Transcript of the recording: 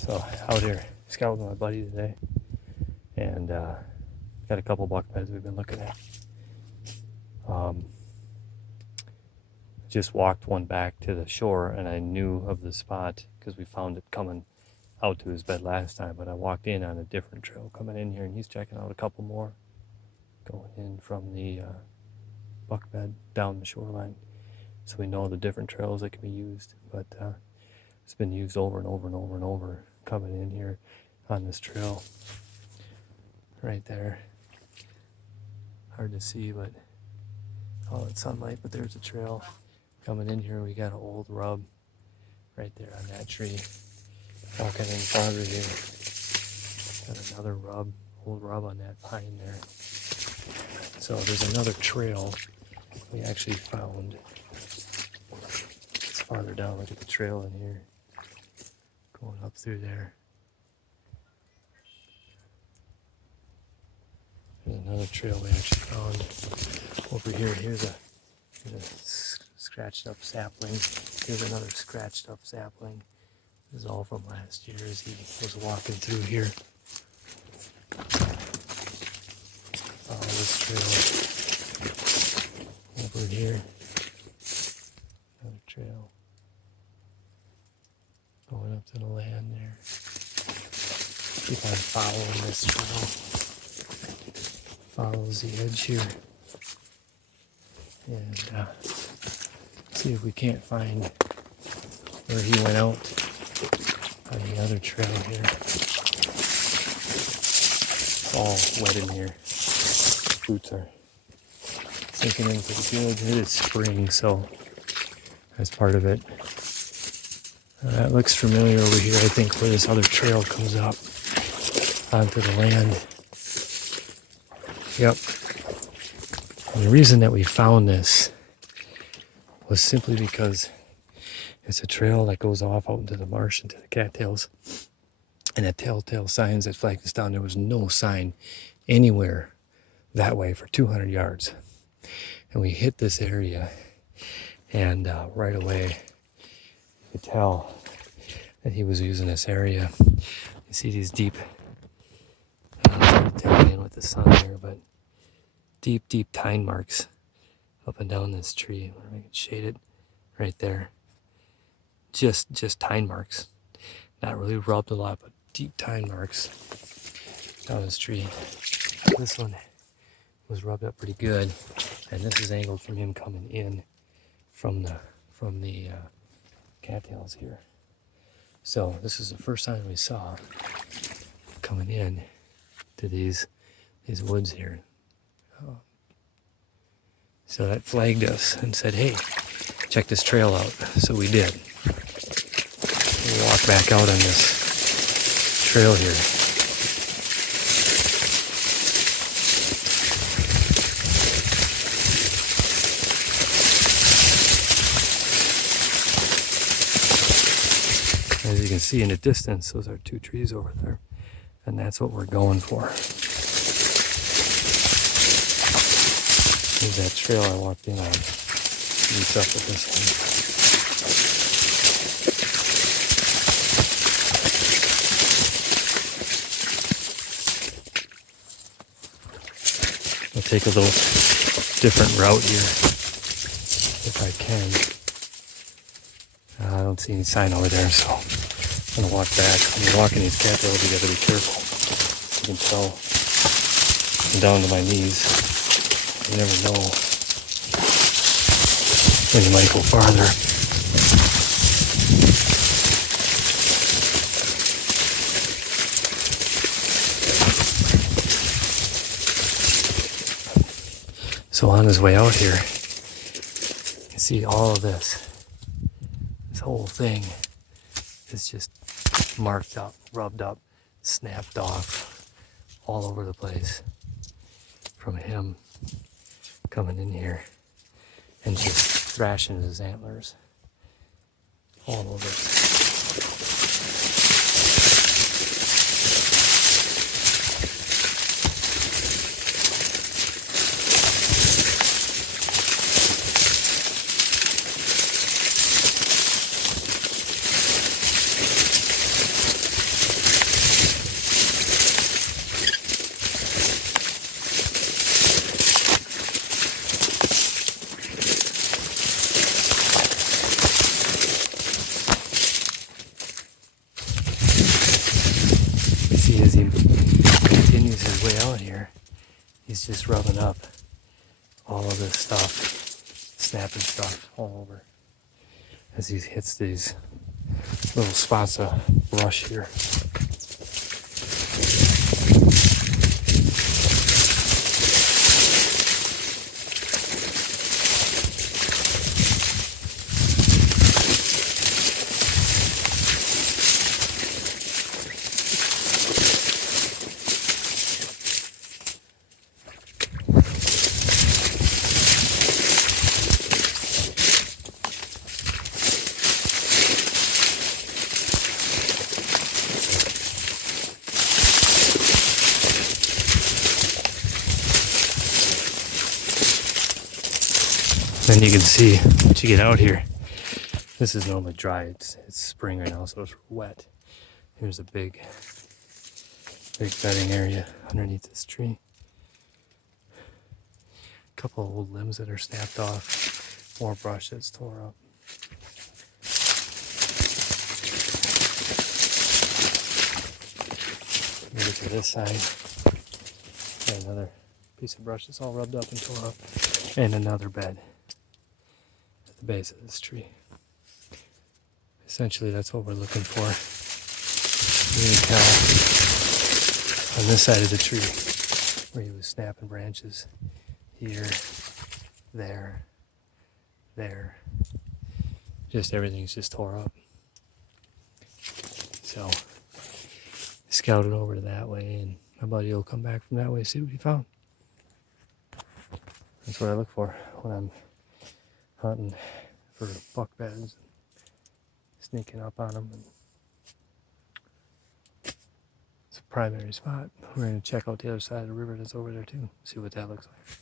So out here scouting with my buddy today, and got a couple buck beds we've been looking at. Just walked one back to the shore, and I knew of the spot because we found it coming out to his bed last time, but I walked in on a different trail coming in here, and he's checking out a couple more going in from the buck bed down the shoreline. So we know the different trails that can be used, but it's been used over and over and over and over coming in here on this trail right there. Hard to see, but all that sunlight, but there's a trail coming in here. We got an old rub right there on that tree. Walking in farther here, got another rub, old rub on that pine there. So there's another trail we actually found. It's farther down. Look at the trail in here, going up through there. There's another trail we actually found over here. Here's a scratched up sapling. Here's another scratched up sapling. This is all from last year as he was walking through here. Follow this trail over here. Another trail going up to the land there. Keep on following this trail. Follows the edge here. And see if we can't find where he went out on the other trail here. It's all wet in here. Boots are sinking in pretty good. It is spring, so that's part of it. That looks familiar over here, I think, where this other trail comes up onto the land. Yep. And the reason that we found this was simply because it's a trail that goes off out into the marsh, into the cattails. And at telltale signs that flagged us down, there was no sign anywhere that way for 200 yards. And we hit this area, and right away, you could tell that he was using this area. You see these deep, telling in with the sun here, but deep tine marks up and down this tree. I'm gonna make it shaded right there. Just tine marks. Not really rubbed a lot, but deep tine marks down this tree. This one was rubbed up pretty good, and this is angled from him coming in from the cattails here. So this is the first time we saw coming in to these woods here. So that flagged us and said, hey, check this trail out. So we did. We walked back out on this trail here. As you can see in the distance, those are two trees over there. And that's what we're going for. Here's that trail I walked in on. Meets up with this one. I'll take a little different route here, if I can. I don't see any sign over there, so I'm going to walk back. When you're walking these cattails, you got to be careful. You can tell I'm down to my knees. You never know when you might go farther. So on his way out here, you can see all of this. This whole thing is just marked up, rubbed up, snapped off all over the place from him coming in here and just thrashing his antlers all over. see as he continues his way out here, he's just rubbing up all of this stuff, snapping stuff all over as he hits these little spots of brush here. Then you can see once you get out here, this is normally dry. It's spring right now, so it's wet. Here's a big bedding area underneath this tree. A couple of old limbs that are snapped off, more brush that's tore up. Look to this side. Got another piece of brush that's all rubbed up and tore up, and another bed at the base of this tree. Essentially, that's what we're looking for. You can tell on this side of the tree where he was snapping branches. Here, there. Just everything's just tore up. So, scouted over to that way, and my buddy will come back from that way, see what he found. That's what I look for when I'm hunting for buck beds, sneaking up on them. And it's a primary spot. We're going to check out the other side of the river that's over there too, see what that looks like.